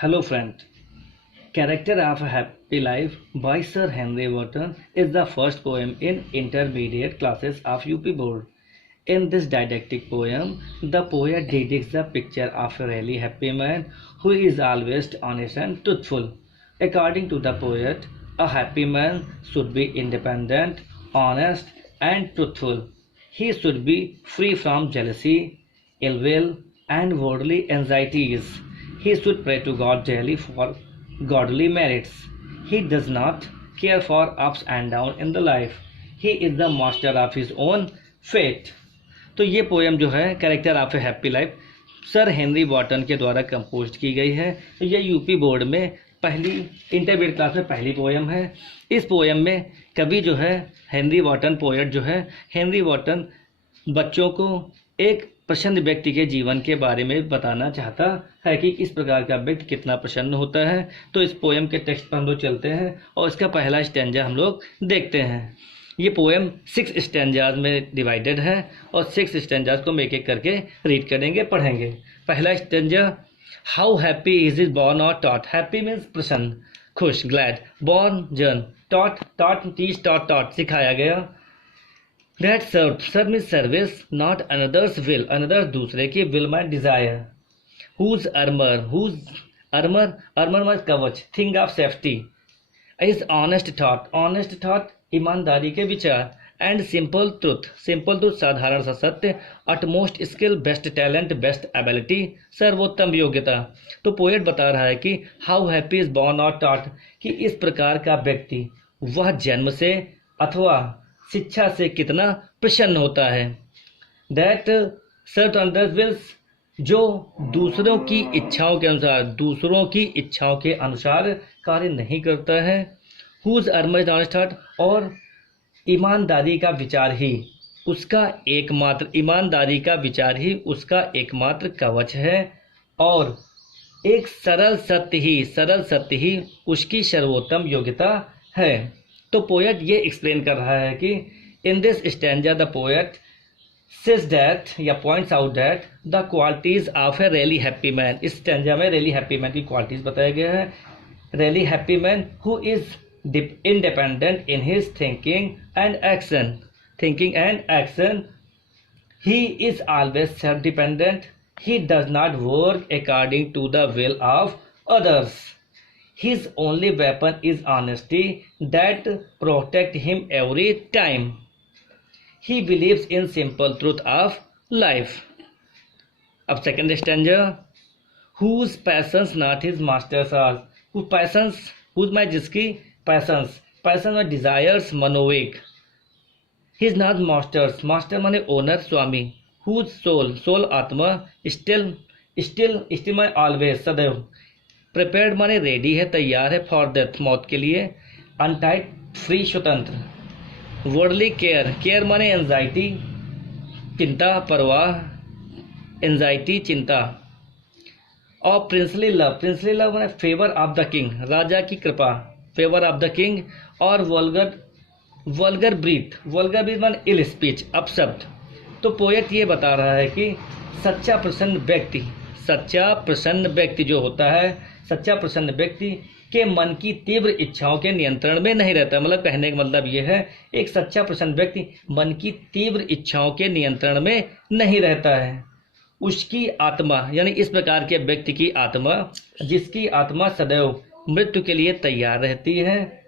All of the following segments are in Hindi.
Hello, friend. Character of a Happy Life by Sir Henry Wotton is the first poem in intermediate classes of UP Board. In this didactic poem, the poet depicts the picture of a really happy man who is always honest and truthful. According to the poet, a happy man should be independent, honest, and truthful. He should be free from jealousy, ill will, and worldly anxieties. He should pray to God daily for godly merits. He does not care for ups and downs in the life. He is the master of his own fate. तो ये पोएम जो है character of a happy life sir Henry Wotton के द्वारा कंपोज की गई है। ये यूपी बोर्ड में पहली इंटरमीडिएट क्लास में पहली पोएम है। इस पोएम में कवि जो है हेनरी वॉटन, पोएट जो है हेनरी वॉटन, बच्चों को एक प्रसन्न व्यक्ति के जीवन के बारे में बताना चाहता है कि इस प्रकार का व्यक्ति कितना प्रसन्न होता है। तो इस पोएम के टेक्स्ट पर हम लोग चलते हैं और इसका पहला स्टैंजा हम लोग देखते हैं। ये पोएम 6 स्टैंजाज में डिवाइडेड है और 6 स्टैंजाज को हम एक एक करके रीड करेंगे, पढ़ेंगे। पहला stanza, how happy is is born और टॉट। हैप्पी मीन्स प्रसन्न, खुश, ग्लैड। बॉर्न जर्न, taught taught teach taught taught सिखाया गया। That serve means service, not another's will, another's दूसरे की, will my desire. Whose armour means कवच, thing of safety. Is honest thought ईमानदारी के विचार। एंड सिंपल ट्रूथ साधारण सा सत्य। Utmost skill, best talent, best ability, सर्वोत्तम योग्यता। तो पोएट बता रहा है कि हाउ हैप्पी इज बॉर्न और टॉट, कि इस प्रकार का व्यक्ति वह जन्म से अथवा शिक्षा से कितना प्रसन्न होता है। दैट सर्ट अनदर्स विल्स, जो दूसरों की इच्छाओं के अनुसार कार्य नहीं करता है। हुज अर्मज ऑनेस्ट हार्ट, और ईमानदारी का विचार ही उसका एकमात्र कवच है। और एक सरल सत्य ही उसकी सर्वोत्तम योग्यता है। तो पोएट ये एक्सप्लेन कर रहा है कि in this stanza the poet says that या points out that the qualities of a really happy man। इस स्टैंजा में really happy man की क्वालिटीज बताया गया है। really happy man who is independent in his thinking and action. He is always self-dependent. He does not work according to the will of others. His only weapon is honesty that protect him every time. He believes in simple truth of life. अब second stanza, whose passions not his masters are। whose my जिसकी पैशन में डिजायर्स, मनोवेग। हिज नॉट मास्टर्स माने ओनर, स्वामी। हुज सोल आत्मा। स्टिल माने ऑलवेज, सदैव। प्रिपेयर्ड माने रेडी है, तैयार है, फॉर डेथ, मौत के लिए। अनटाइड फ्री, स्वतंत्र। वर्डली केयर माने एंजाइटी, चिंता, परवाह, एंजाइटी, चिंता। और प्रिंसली लव माने फेवर ऑफ द किंग, राजा की कृपा, फेवर ऑफ द किंग। और वल्गर ब्रीथ माने इल स्पीच, अपशब्द। तो पोएट ये बता रहा है कि सच्चा प्रसन्न व्यक्ति जो होता है, सच्चा प्रसन्न व्यक्ति के मन की तीव्र इच्छाओं के नियंत्रण में नहीं रहता। मतलब कहने का मतलब ये है, एक सच्चा प्रसन्न व्यक्ति मन की तीव्र इच्छाओं के नियंत्रण में नहीं रहता है। उसकी आत्मा, यानी इस प्रकार के व्यक्ति की आत्मा, जिसकी आत्मा सदैव मृत्यु के लिए तैयार रहती है।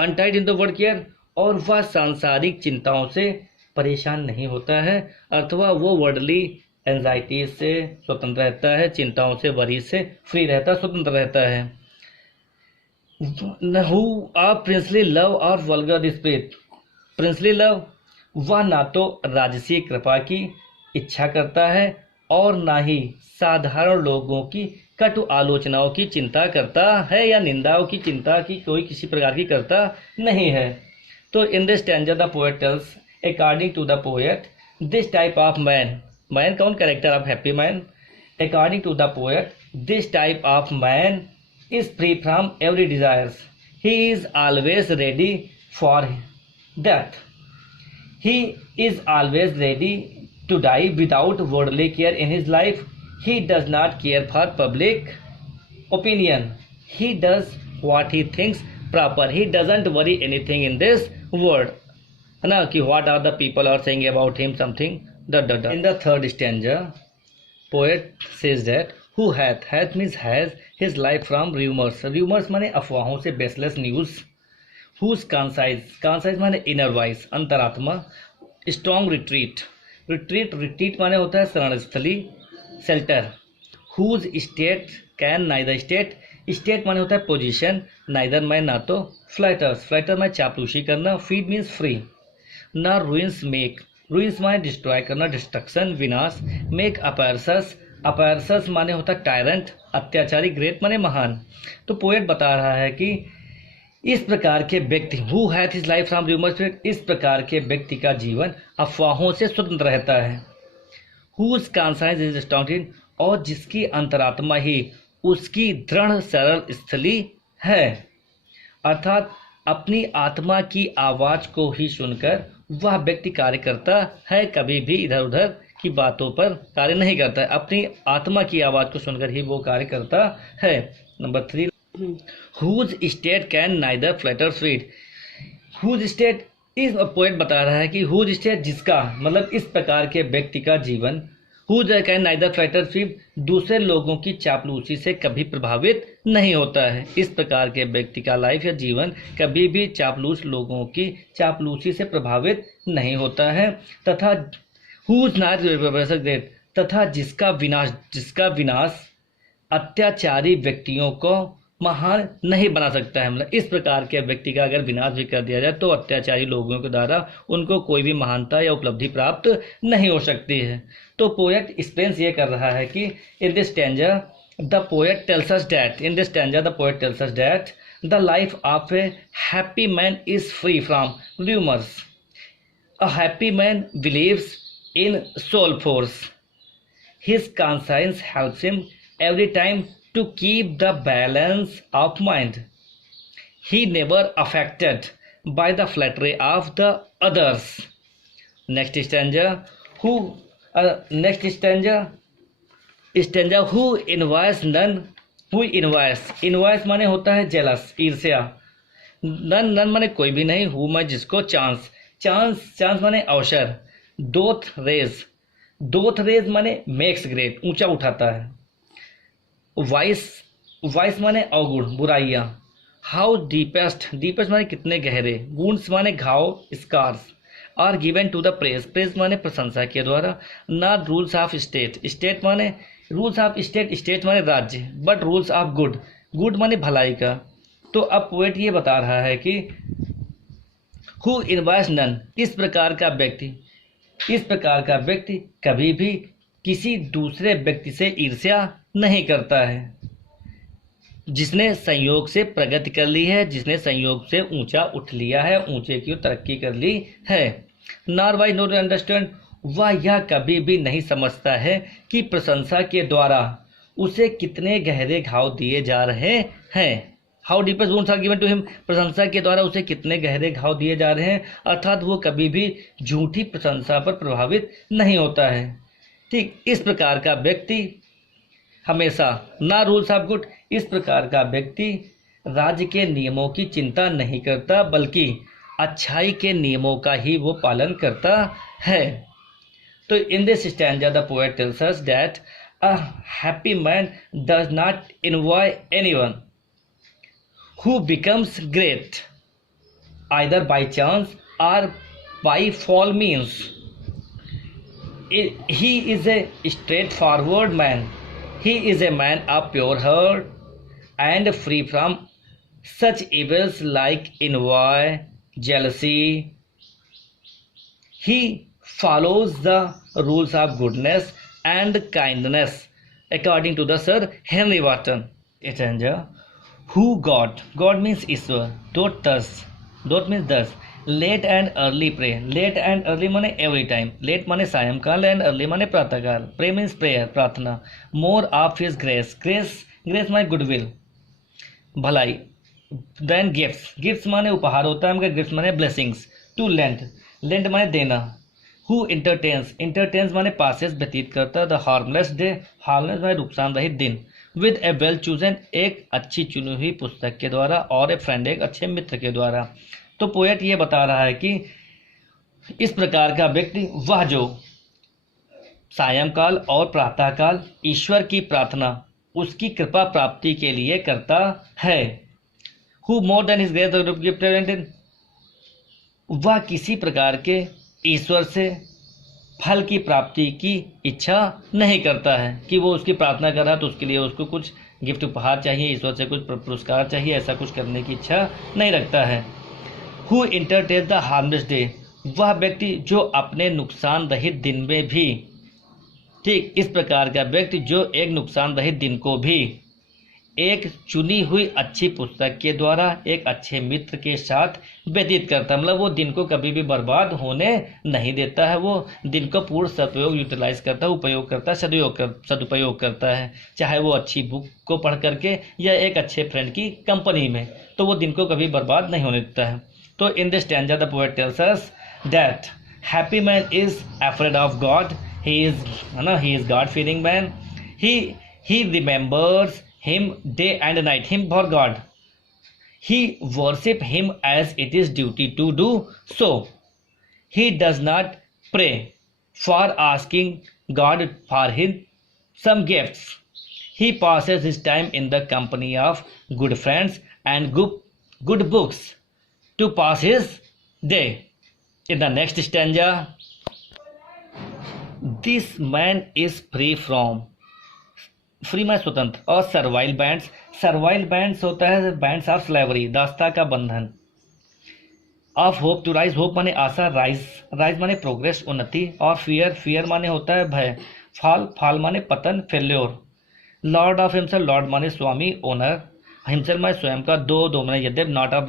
Untied in the word care, और वह सांसारिक चिंताओं से परेशान नहीं होता है, अथवा वो वर्डली एंजाइटी से स्वतंत्र रहता है, चिंताओं से, वरी से फ्री रहता, स्वतंत्र रहता है। हु आर प्रिंसली लव और वल्गर स्पिरिट। प्रिंसली लव, वह ना तो राजसी कृपा की इच्छा करता है और ना ही साधारण लोगों की कटु आलोचनाओं की चिंता करता है, या निंदाओं की चिंता की कोई किसी प्रकार की करता नहीं है। तो in this stanza the poet tells, according to the poet, this type of man कौन, character of happy man. According to the poet, this type of man is free from every desires. He is always ready for death. He is always ready to die without worldly care in his life. He does not care for public opinion. He does what he thinks proper. He doesn't worry anything in this world. है ना, कि what are the people are saying about him something. In the third stanza, poet says that who hath means has his life from rumors माने अफवाहों से, baseless news. whose conscience माने inner voice, अंतरात्मा. strong retreat माने होता है शरण स्थली, shelter. whose state माने होता है पोजीशन, नाइदर माने ना तो, फ्लैटर माने चापलूसी करना, फीड मीन्स फ्री. ना ruins माने डिस्ट्रॉय करना, डिस्ट्रक्शन, विनाश. मेक अपैरसस माने होता है टायरेंट, अत्याचारी. ग्रेट माने महान. तो पोएट बता रहा है कि इस प्रकार के व्यक्ति who hath his life from rumours, इस प्रकार के व्यक्ति का जीवन अफवाहों से स्वतंत्र रहता है. हुज कॉन्साइंस इज स्ट्रॉन्ग, और जिसकी अंतरात्मा ही उसकी दृढ़ सरल स्थली है. अर्थात अपनी आत्मा की आवाज को ही सुनकर वह व्यक्ति कार्य करता है, कभी भी इधर उधर की बातों पर कार्य नहीं करता है. अपनी आत्मा की आवाज को सुनकर ही वो कार्य करता है. Number 3, whose state can neither flatter sweet. Whose state, इस पोएट बता रहा है कि हुज स्टेट जिसका, मतलब इस प्रकार के व्यक्ति का जीवन, whose can neither flatter sweet, दूसरे लोगों की चापलूसी से कभी प्रभावित नहीं होता है. इस प्रकार के व्यक्ति का लाइफ या जीवन कभी भी चापलूस लोगों की चापलूसी से प्रभावित नहीं होता है. तथा हुज नॉट ग्रेट, तथा जिसका विनाश अत्याचारी व्यक्तियों को महान नहीं बना सकता है. मतलब इस प्रकार के व्यक्ति का अगर विनाश भी कर दिया जाए तो अत्याचारी लोगों के द्वारा उनको कोई भी महानता या उपलब्धि प्राप्त नहीं हो सकती है. तो पोएट एक्सप्लेन ये कर रहा है कि in this stanza the poet tells us that the life of a happy man is free from rumours. A happy man believes in soul force. His conscience helps him every time to keep the balance of mind. He never affected by the flattery of the others. Next stanza, who envies none. Who envies माने होता है jealous, ईर्ष्या. none माने कोई भी नहीं. who माने जिसको, chance माने अवसर. doth raise माने makes great, ऊंचा उठाता है. वाइस माने अवगुण, बुराइयां. हाउ डीपेस्ट माने कितने गहरे. वुंड्स माने घाव, scars. Are given to the praise माने प्रशंसा के द्वारा. नॉट रूल्स ऑफ स्टेट माने रूल्स ऑफ स्टेट माने राज्य. बट रूल्स ऑफ गुड माने भलाई का. तो अब पोएट ये बता रहा है कि हु इनवाइज नन, इस प्रकार का व्यक्ति कभी भी किसी दूसरे व्यक्ति से ईर्ष्या नहीं करता है, जिसने संयोग से प्रगति कर ली है, जिसने संयोग से ऊंचा उठ लिया है, ऊंचे की तरक्की कर ली है. नॉर वाई नोट अंडरस्टैंड, वह यह कभी भी नहीं समझता है कि प्रशंसा के द्वारा उसे कितने गहरे घाव दिए जा रहे हैं. How deepest wounds are given to him, प्रशंसा के द्वारा उसे कितने गहरे घाव दिए जा रहे हैं. अर्थात वो कभी भी झूठी प्रशंसा पर प्रभावित नहीं होता है. ठीक, इस प्रकार का व्यक्ति हमेशा ना रूल्स ऑफ गुड, इस प्रकार का व्यक्ति राज्य के नियमों की चिंता नहीं करता, बल्कि अच्छाई के नियमों का ही वो पालन करता है. तो in this stanza the poet tells us that a happy man does not envy anyone who becomes great either by chance और by fall means. He is a straightforward man. He is a man of pure heart and free from such evils like envy, jealousy. He follows the rules of goodness and kindness according to the Sir Henry Wotton. Stanza, who God means Ishwar. Dot means thus. Late and early pray. Late and early माने एवरी टाइम. लेट माने सायंकाल एंड अर्ली माने प्रातःकाल. प्रे मीन्स प्रेयर, प्रार्थना. मोर ऑफ हिज ग्रेस माने गुडविल, भलाई. देन गिफ्ट्स माने उपहार होता है, मगर गिफ्ट्स माने ब्लेसिंग्स. टू लेंड माने देना. हु इंटरटेन्स माने पासेस व्यतीत करता. द हार्मलेस डे, हार्मलेस माने नुकसान रहित दिन. विद ए वेल चूजन, एक अच्छी चुनी हुई पुस्तक के द्वारा, और ए फ्रेंड, एक अच्छे मित्र के द्वारा। तो पोएट ये बता रहा है कि इस प्रकार का व्यक्ति वह जो सायंकाल और प्रातःकाल ईश्वर की प्रार्थना उसकी कृपा प्राप्ति के लिए करता है। Who more than his grace, वह किसी प्रकार के ईश्वर से फल की प्राप्ति की इच्छा नहीं करता है कि वो उसकी प्रार्थना कर रहा है तो उसके लिए उसको कुछ गिफ्ट उपहार चाहिए, ईश्वर से कुछ पुरस्कार चाहिए, ऐसा कुछ करने की इच्छा नहीं रखता है। Who entertain the harmless day, वह व्यक्ति जो अपने नुकसान रहित दिन में भी, ठीक इस प्रकार का व्यक्ति जो एक नुकसान रहित दिन को भी एक चुनी हुई अच्छी पुस्तक के द्वारा एक अच्छे मित्र के साथ व्यतीत करता है। मतलब वो दिन को कभी भी बर्बाद होने नहीं देता है, वो दिन को पूर्ण सदुपयोग यूटिलाइज करता है, उपयोग करता है, सदुपयोग करता है, चाहे वो अच्छी बुक को पढ़ करके या एक अच्छे फ्रेंड की कंपनी में, तो वो दिन को कभी बर्बाद नहीं होने देता है। तो in this stanza the poet tells us that happy man is afraid of God, he is God fearing man, he remembers him day and night, him for God, he worship him as it is duty to do so, he does not pray for asking God for his some gifts, he passes his time in the company of good friends and good books to pass his day. In the next stanza, this man is free में स्वतंत्र, और सर्वाइल बैंड्स होता है बैंड्स ऑफ स्लेवरी, दास्ता का बंधन। Of hope to rise, hope माने आशा, राइज माने प्रोग्रेस उन्नति, और फियर माने होता है भय, फाल माने पतन failure. Lord of himself, Lord माने स्वामी ओनर, हिमसेल्फ माने स्वयं का, दो माने यद्यप, नॉट ऑफ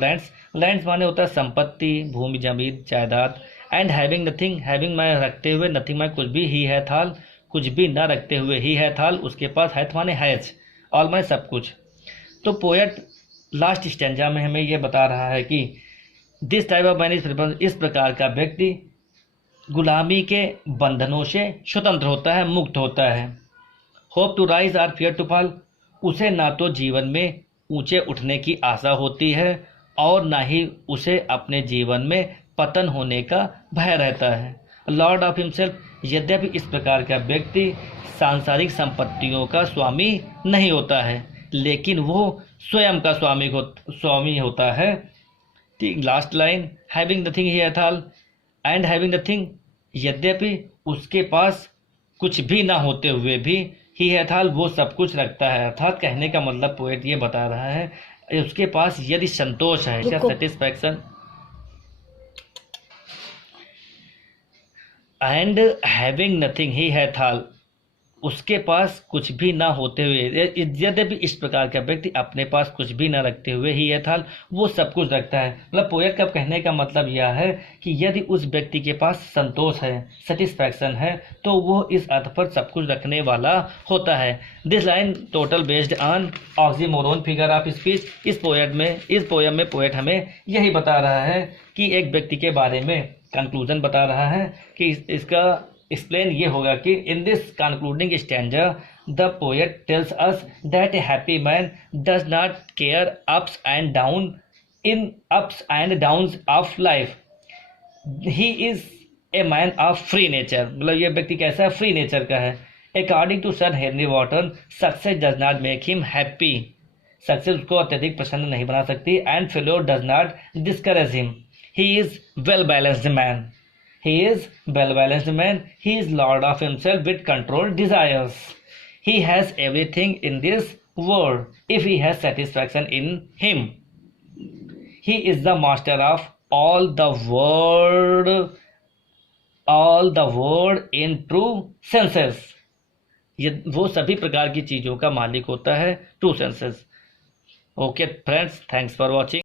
लैंड्स माने होता है संपत्ति भूमि जमीन जायदाद, एंड हैविंग नथिंग, हैविंग माने रखते हुए, नथिंग माने कुछ भी, ही है थाल कुछ भी न रखते हुए, ही है थाल उसके पास, हैथ माने हैज, ऑल माने सब कुछ। तो पोएट लास्ट स्टैंजा में हमें यह बता रहा है कि this type of man is free, इस प्रकार का व्यक्ति गुलामी के बंधनों से स्वतंत्र होता है, मुक्त होता है। Hope to rise or fear to fall, उसे ना तो जीवन में ऊंचे उठने की आशा होती है और ना ही उसे अपने जीवन में पतन होने का भय रहता है। लॉर्ड ऑफ हिमसेल्फ, यद्यपि इस प्रकार का व्यक्ति सांसारिक संपत्तियों का स्वामी नहीं होता है, लेकिन वो स्वयं का स्वामी होता है। ठीक last line, having nothing he hath, and having nothing, यद्यपि उसके पास कुछ भी ना होते हुए भी, ही हैथ, वो सब कुछ रखता है। अर्थात कहने का मतलब पोएट ये बता रहा है उसके पास यदि संतोष है, satisfaction, and having nothing he hath, उसके पास कुछ भी ना होते हुए, यद्यपि इस प्रकार का व्यक्ति अपने पास कुछ भी ना रखते हुए ही हैथ, वो सब कुछ रखता है। मतलब पोएट का कहने का मतलब यह है कि यदि उस व्यक्ति के पास संतोष है, सेटिस्फैक्शन है, तो वो इस अर्थ पर सब कुछ रखने वाला होता है। This line total based on oxymoron figure of speech, इस पोएम में पोएट हमें यही बता रहा है कि एक व्यक्ति के बारे में कंक्लूजन बता रहा है कि इसका एक्सप्लेन ये होगा कि in this concluding stanza the poet tells us that a happy man does not care ups and downs of life, he is a man of free nature. मतलब ये व्यक्ति कैसा है, फ्री नेचर का है। According to sir Henry Wotton, success does not make him happy, success उसको अत्यधिक प्रसन्न नहीं बना सकती, and failure does not discourage him, he is well balanced man, he is lord of himself with controlled desires, he has everything in this world if he has satisfaction in him, he is the master of all the world in true senses, ये वो सभी प्रकार की चीजों का मालिक होता है true senses. Okay friends, thanks for watching.